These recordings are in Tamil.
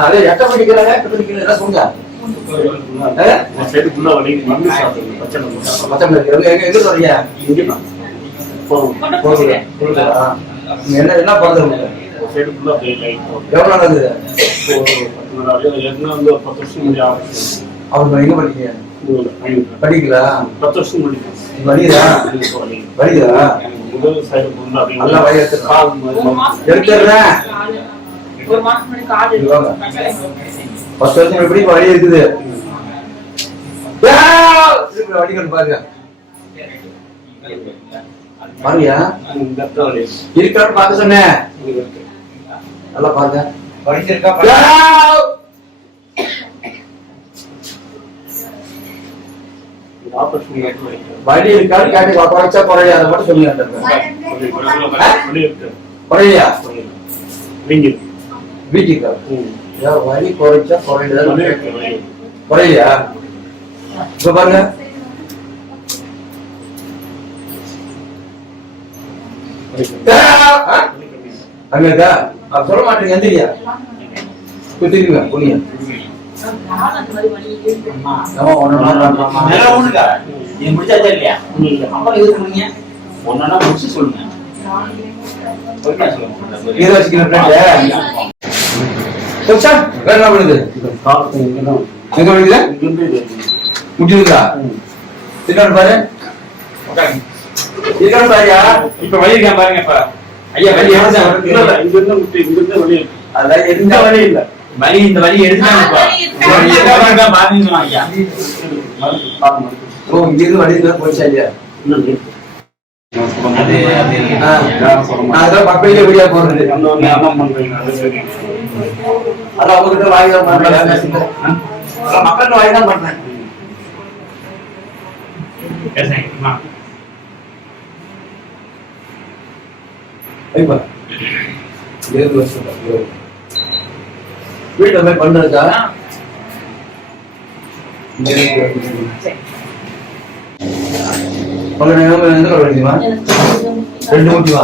அதே எட்ட எட்ட பிடிக்கல, என்ன சொல்லுங்க? என்ன என்ன பிறந்தது சைடு எவ்வளவு ஒரு பத்து வருஷம் முன்னாடி அவங்க எங்க படிக்கீங்க? இதுல, பத்து வருஷம் முன்னாடி. வலிதா? வலிதா? முதல் சைடு ஃபுல்லா அப்படியே நல்லா எடுத்துடுறேன். பத்து வருஷம் எப்படி வலி இருக்குது? வலிக்கணும் பாருங்க. பாருங்க. இருக்கான்னு சொன்னேன். இருக்கு. நல்லா பாருங்க. படிச்சிருக்கா இது இருக்கான்னு கேட்டு குறைச்சா குறையா அதை மட்டும் சொல்லி குறையா குறைச்சா குறையா இப்ப பாருங்க அங்க இருக்கா? சொல்ல மாட்டேங்க எந்திரியா புனியா இது முடிச்சாச்சா இல்லையா. அப்புறம் இது ஒன்னா முடிச்சு சொல்லுங்க இங்க பாரு பாரியா இப்ப வழி பாருங்க இப்ப ஐயா வழி இல்ல, எடுத்து இல்ல, இங்கிருந்து விட்டு, இங்கிருந்து வலி இருக்கு. அதான் இந்த எந்த வலி இல்ல. வழி இந்த வழி எடுத்துட்டாங்க ஓ இங்கிருந்து இல்லையா அதான் அதான் அவங்ககிட்ட வாங்கி தான் பண்றேன் மக்கள்கிட்ட வாங்கி தான் பண்றேன் வீட்டுல போய் பண்றதா உங்க எந்த ஒரு வலிக்குமா? ரெண்டு மூட்டிவா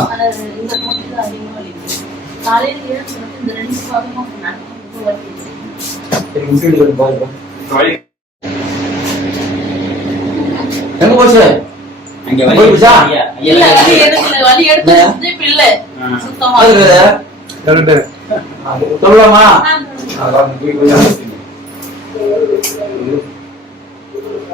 காலையில இந்த ரெண்டு பாதமும் நடக்கும் வலிக்குது. சரி, பாருங்க. எங்க போச்சு அங்க இல்ல வலி எடுக்கல வலி எடுத்து இப்ப இல்ல சுத்தமா சொல்லலாமா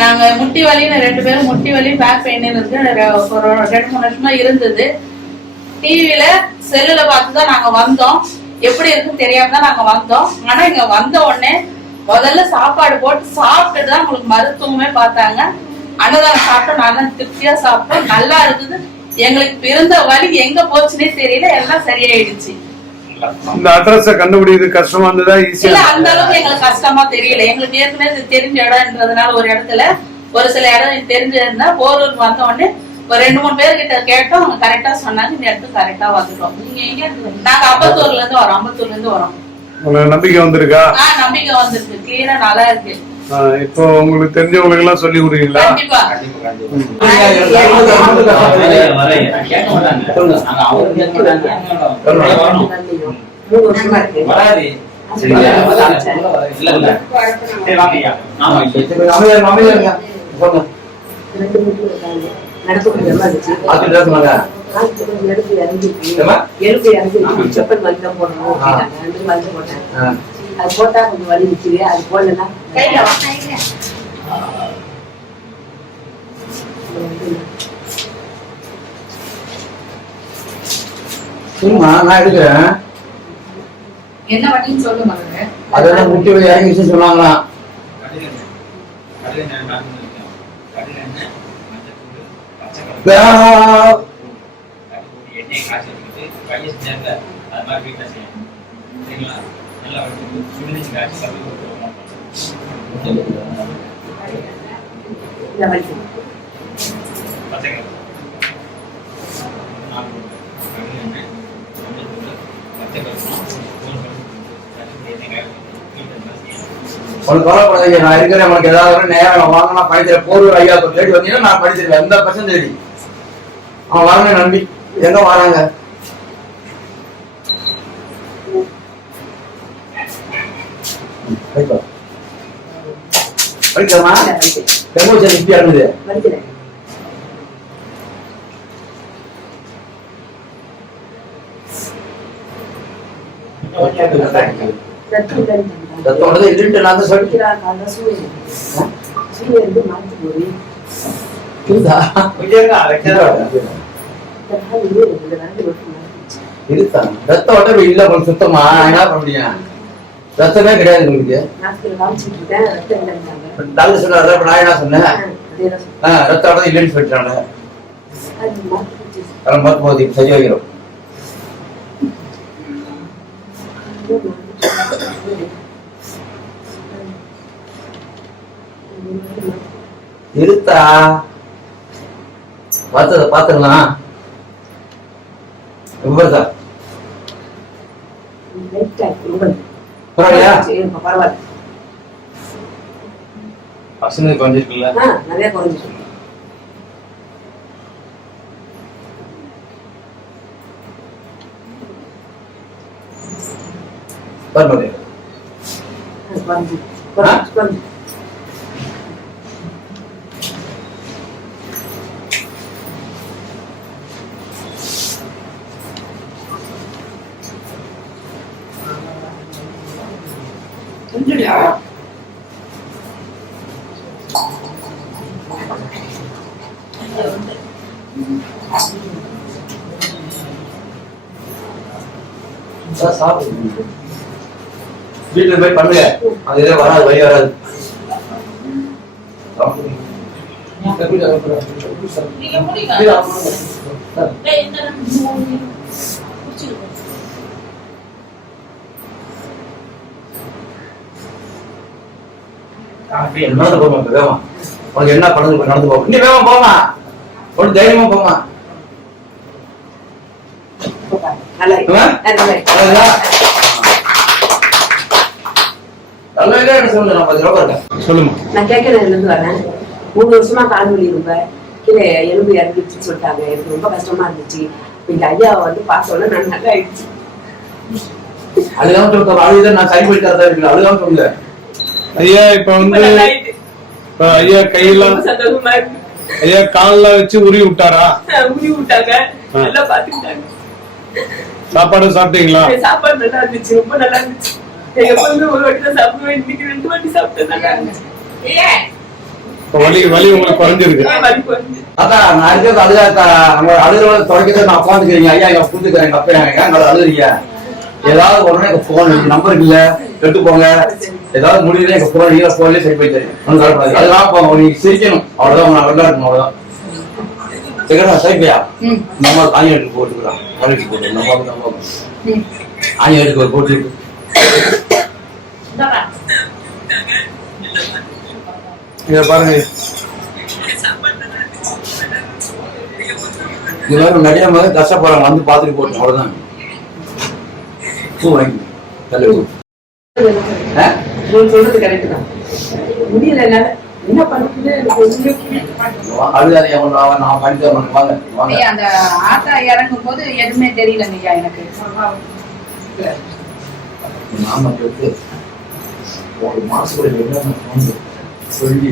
நாங்க முட்டி வலின்னு ரெண்டு பேரும் முட்டி வலி பேக் பெயின் இருந்து ஒரு ரெண்டு மூணு வருஷமா இருந்தது. டிவில செல்லுல பார்த்து தான் நாங்க வந்தோம். எப்படி இருக்குன்னு தெரியாம தான் நாங்க வந்தோம். ஆனா இங்க வந்த உடனே முதல்ல சாப்பாடு போட்டு சாப்பிட்டுட்டு தான் உங்களுக்கு மருத்துவமே பார்த்தாங்க. அன்னதானம் சாப்பிட்டோம் நல்லா திருப்தியா சாப்பிட்டோம். நல்லா இருந்தது. எங்களுக்கு இருந்த வலி எங்க போச்சுன்னே தெரியல. எல்லாம் சரியாயிடுச்சு. இந்த அட்ரஸ கண்டுபிடிக்கிறது கஷ்டமா இருந்ததா இல்ல ஈஸியா அந்த அளவுக்கு எங்களுக்கு கஷ்டமா தெரியல. எங்களுக்கு ஏற்கனவே தெரிஞ்ச இடம்ன்றதுனால ஒரு இடத்துல ஒரு சில இடம் தெரிஞ்சிருந்தா போரூர் வந்த உடனே ஒரு ரெண்டு மூணு பேர் கிட்ட கேட்டோம். அவங்க கரெக்டா சொன்னாங்க. இந்த இடத்துக்கு கரெக்டா வந்துட்டோம். நீங்க எங்க? நாங்க அம்பத்தூர்ல இருந்து வரோம். அம்பத்தூர்ல இருந்து வரோம். நம்பிக்கை வந்திருக்கா? நம்பிக்கை வந்திருக்கு. கிளியரா நல்லா இருக்கு. இப்போ உங்களுக்கு தெரிஞ்சவங்களுக்கு எல்லாம் சொல்லி கொடுக்கீங்களா கண்டிப்பா. அது போட்டா கொஞ்சம் வலி நிக்குது அது போடலன்னா. சரிம்மா, நான் எடுக்கிறேன். என்ன வண்டின்னு சொல்லு மகனே. அதெல்லாம் முட்டி வலி இறங்கிச்சு சொன்னாங்களாம் எண்ணெய், காய்ச்சி அது மாதிரி வீட்டில் செய்யணும். சரிங்களா? கவலைப்படாதீங்க நான் இருக்கிறேன். உனக்கு ஏதாவது நேரம் ஐயா தேடி வந்தீங்கன்னா நான் படிச்சிருவேன் எந்த பர்சன்ட் தேடி அவன் வரணும் நம்பி. எங்க வராங்க? படிக்கலாமா வலிக்கல ரத்தம் இல்லைன்னு தத்தோடது இல்லைன்ட்டு நான் தான் சொல்லி வலிக்கிறா காலைல சூரியன் சூரியன் இருந்து மாற்றி போய் இருக்குதா? இந்த கால் இது இந்த ரெண்டு மட்டும் மாறிடுச்சு இருக்குதா? ரத்த ஓட்டம் இல்ல சுத்தமா என்ன பண்ண முடியும் ரத்தமே கிடையாது உங்களுக்கு. டாக்டர் சொன்னாரு நான் என்ன சொன்னேன்? ரத்த ஓட்டம் இல்லைன்னு சொல்லிட்டாங்க. இப்ப சரியாகிடும் இருத்தா? பார்த்தத பாத்துக்கலாம் விபரதா. பரவாயில்லையா? பரவாயில்ல. பசங்க ஆ, நிறைய குறைஞ்சிட்டு பரவாயில்ல குறைஞ்சி குறைஞ்சி குறைஞ்சி அதான் சாப்பிடு. வீட்டுல போய் பண்ணுங்க. அது இதே வராது வழி வராது. நீங்க முடிங்க டேய், இந்த ரெண்டு மூணு குடிச்சிருக்கோம். நடந்து போமா வேமா உனக்கு என்ன பண்ணுது இப்ப நடந்து போமா நீ வேமா போமா. ஒரு தைரியமா போமா. நான் இருக்கேன் கேட்கறதுல இருந்து வரேன் மூணு வருஷமா கால் வலி ரொம்ப. கீழே எலும்பு இறங்கிடுச்சுன்னு சொல்லிட்டாங்க. எனக்கு ரொம்ப கஷ்டமா இருந்துச்சு. இந்த ஐயாவை வந்து பார்த்தோன்னே நான் நல்லா ஆயிடுச்சு. அழுகாம சொல்லுங்க அழுகுதான் நான் சரி போயிட்டு தான் இருக்கு அழுகாம சொல்லுங்க ஐயா இப்ப வந்து ஐயா கையெல்லாம் இருக்கு. ஐயா கால்ல வச்சு உரி விட்டாரா? ஊறி விட்டாங்க. நல்லா பாத்துக்கிட்டாங்க சாப்பாடு சாப்பிட்டீங்களா? சாப்பாடு நல்லா இருந்துச்சு. ரொம்ப நல்லா இருந்துச்சு. எங்க பொண்ணு ஒரு வாட்டி தான் சாப்பிடுவேன் இன்னைக்கு ரெண்டு வாட்டி சாப்பிட்டேன் நல்லா இருந்துச்சு. ஏய், இப்ப வலி வலி உங்களுக்கு குறைஞ்சிருக்கு. அதான் நான் நம்ம அழுகிறத தொடக்கத்தை நான் உட்காந்துக்கிறீங்க ஐயா எங்க புரிஞ்சுக்கிறேன் எங்க அப்பா எங்க அங்க அழுதுறீங்க ஏதாவது உடனே எங்க போன் நம்பர் இல்ல. கெட்டு போங்க ஏதாவது முடியல எங்க போன் நீங்க போன்லயே சரி போய் ஒண்ணும் கவலைப்படாதீங்க. அதெல்லாம் போங்க நீங்க சிரிக்கணும். அவ்வளவுதான் நான் நல்லா இருக்கணும் அவ்வளவுதான். சரிப்பையா ம், நம்ம ஆங்கிலத்துக்கு போட்டுக்கலாம் கழுவிக்கு போட்டு நம்ம நம்ம. ஆங்கிலத்துக்கு ஒரு போட்டு. இத பாருங்க. இது மாதிரி நிறைய மாதிரி வந்து பார்த்துட்டு போட்டோம் அவ்வளவுதான். பூ வாங்கி. தள்ளி சொல்றது கரெக்ட் தான். முடியல என்னால. என்ன பண்றது எனக்கு ஒண்ணுமே புரியல. அழுதாதீங்க ஒண்ணு அவன் நான் பண்ணி தரேன் வாங்க வாங்க. ஐயா, அந்த ஆட்டா இறங்கும் போது எதுவுமே தெரியலங்க ஐயா எனக்கு. மாமா கேட்டு ஒரு மாசத்துல என்ன வந்து சொல்லி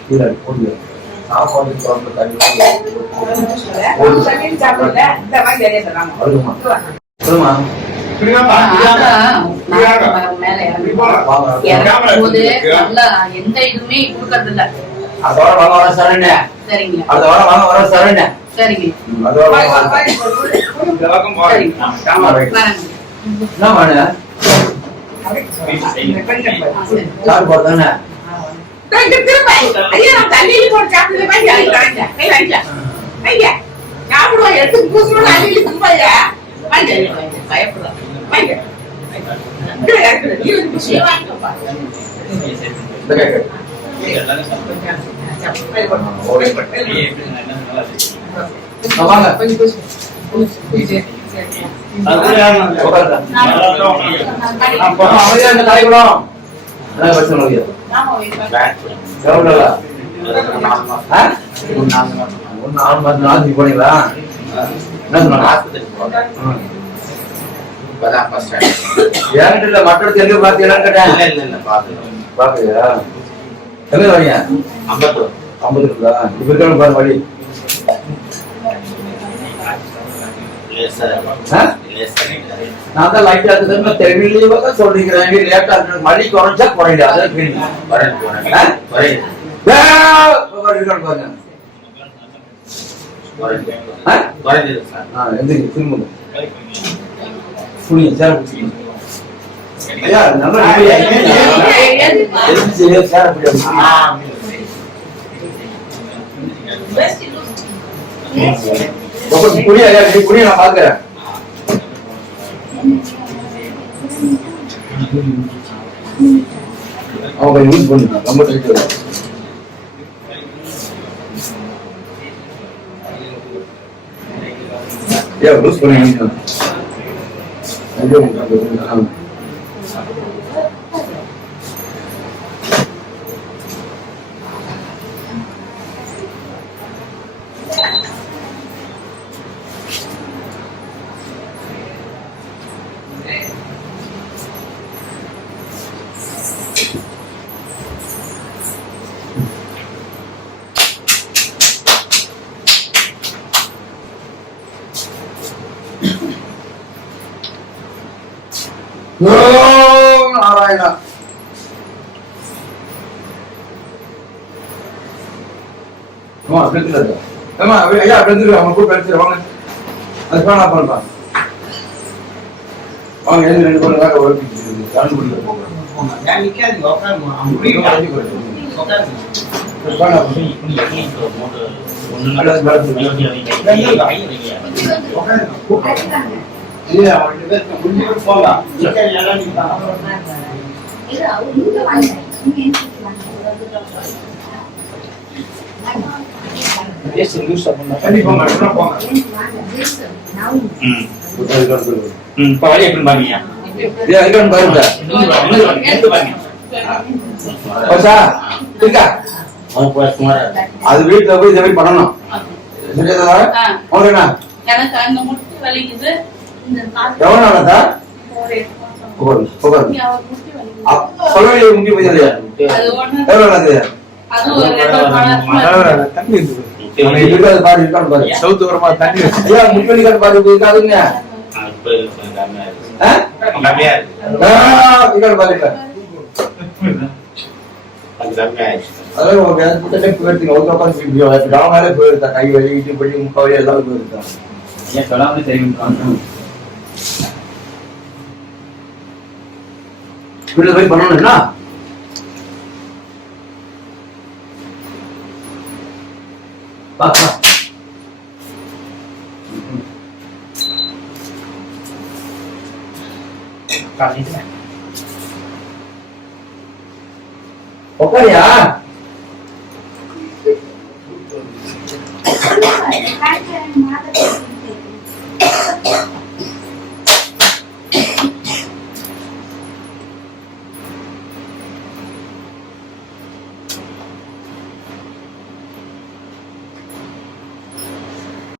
கீழே போடு சாப்பாடு குழம்பு தண்ணி சொல்லுமா? எந்த கொடுக்கறது இல்ல வாரம் வாங்க வர சரணே சரிங்க. அடுத்த வாரம் வாங்க வர சரணே சரிங்க. வாரம் வாங்க என்ன பண்ண போறதானே ஐயா நான் தண்ணியில போட்டு சாப்பிட்டு சாப்பிடுவோம். எடுத்து பூசணும் வைங்க கீழே இறக்குது. கீழே பூசி என்ன சொன்னாங்க உங்களுக்கு? எவ்வளவு நாளா? ஆ? ஒரு நாலு மாசம் ஆஸ்பத்திரி போனீங்களா என்ன சொன்னாங்க ம். என்கிட்ட இல்ல தெரியல பாத்தீங்களான்னு கேட்டேன் பாக்குறியா எங்க வரீங்க ஐம்பது இருக்குதா இப்ப இருக்கணும் பாரு வழி. ஆ? நான் தான் லைட்டா இருக்குதுன்னு தெரியலையே தான் சொல்லிக்கிறேன். லேட்டா இருக்கு. மழை குறைஞ்சா குறையில அதான் இப்ப பாரு, இருக்கான்னு பாருங்க. எந்திரிங்க, திரும்புங்க. புரியுது, சேர. ஐயா, நம்ம புரியா, புரியா, நான் பார்க்கிறேன். அவங்க யூஸ் பண்ணுங்க. ரொம்ப லூஸ் பண்ணுங்க. 전용 가격은 한 நாராயணா அம்மா பெருத்துல இருக்கு அம்மா ஐயா பெருத்துல அவங்க கூட பெருத்துல வாங்க அது காணா பண்றான் வாங்க எழுந்து ரெண்டு பேரும் வேற ஒரு கரண்ட் பிடிக்க போகிறோம் கண்டிப்பா ஐகான் பாருங்க பச்சா இருக்கா? அது வீட்டுல போய் இதை போய் பண்ணணும். சரியா முட்டி வலிக்குது. இருக்குது இருக்காது பாரு. தண்ணி ஐயா பாரு இருக்காதுங்க இருக்காது பாரு அதாவது ஒரு போயிருக்கீங்க ஒரு உட்காந்து இப்படி கவனமாலே போயிருக்கா கை வலி இட்டு படி முக்கா வலி எல்லாம் போயிருக்கா வீட்டுல போய் பண்ணணும்னா வா வா உட்காரியா